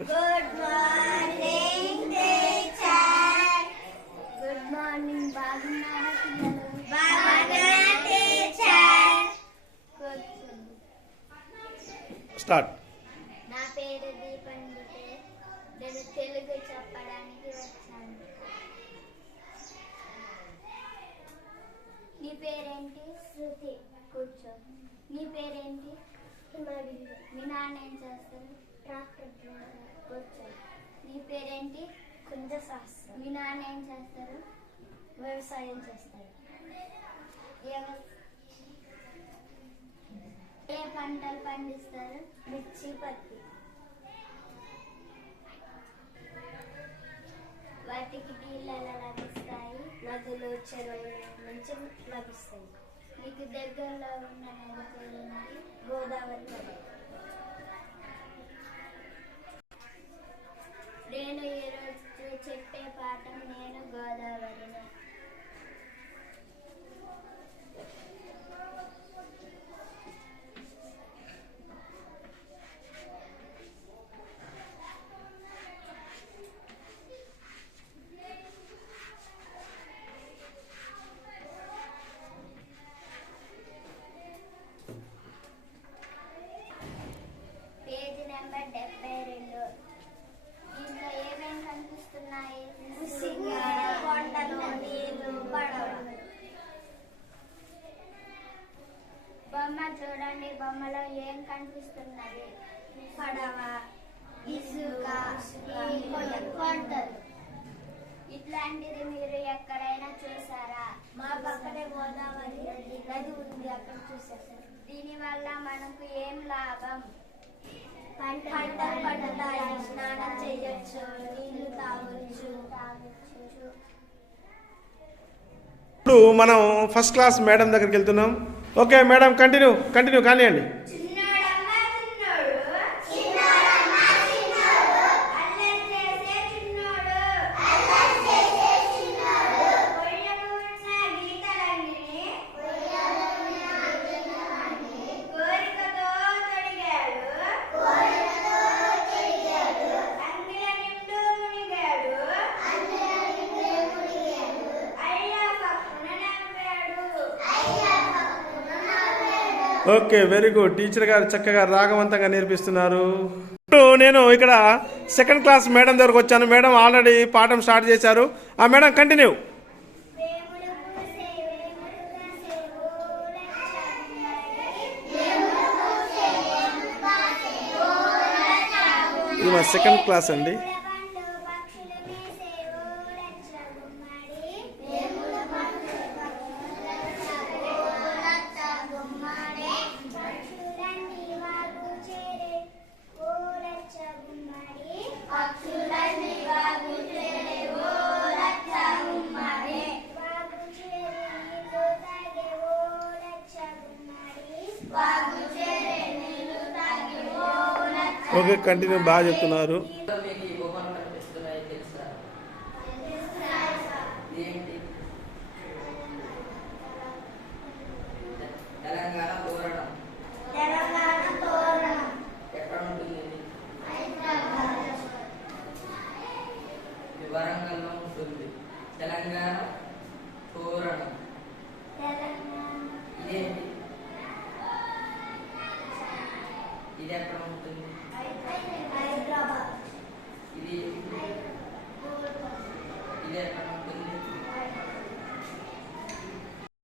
Good morning teacher good morning బాగున్నారా పిల్లలు బాగున్నా టీచర్ స్టార్ట్ నా పేరు దీపండితే నేను తెలుగు చెప్పడానికి వచ్చాను. నీ పేరేంటి? శృతి. కూర్చో. నీ పేరేంటి? మీ నాన్న ఏం చేస్తారు? ట్రాక్టర్ కూర్చో పేరేంటి కుంజ శాస్త్రం. మీ నాన్న ఏం చేస్తారు? వ్యవసాయం చేస్తారు ఏ పంటలు పండిస్తారు? మిర్చి పత్తి. వాటికి నీళ్ళు ఎలా లభిస్తాయి? నదులు చెరువుల నుంచి లభిస్తాయి. మీకు దగ్గరలో ఉన్న నది పేరేంటి గోదావరి నది. నేను బొమ్మ చూడండి బొమ్మలో ఏం కనిపిస్తున్నది? పడవ ఇసుక కొండలు ఇట్లాంటిది మీరు ఎక్కడైనా చూసారా? మా పక్కనే గోదావరి నది ఉంది అక్కడ చూసారా దీని వల్ల మనకు ఏం లాభం? పంటలు పండుతాయి స్నానం చేయొచ్చు నీళ్ళు తాగొచ్చు. తాగొచ్చు ఇప్పుడు మనం ఫస్ట్ క్లాస్ మేడం దగ్గరికి వెళ్తున్నాం. ఓకే మేడం కంటిన్యూ కంటిన్యూ కానివ్వండి ఓకే వెరీ గుడ్ టీచర్ గారు చక్కగా రాగవంతంగా నేర్పిస్తున్నారు. ఇప్పుడు నేను ఇక్కడ సెకండ్ క్లాస్ మేడం దగ్గరకు వచ్చాను. మేడం ఆల్రెడీ పాఠం స్టార్ట్ చేశారు. ఆ మేడం కంటిన్యూ ఇది మా సెకండ్ క్లాస్ అండి. ఓకే కంటిన్యూ బాగా చెప్తున్నారు. వరంగల్లో ఉంటుంది తెలంగాణ. ఇదేంటి? ఇది ఇది ఎక్కడ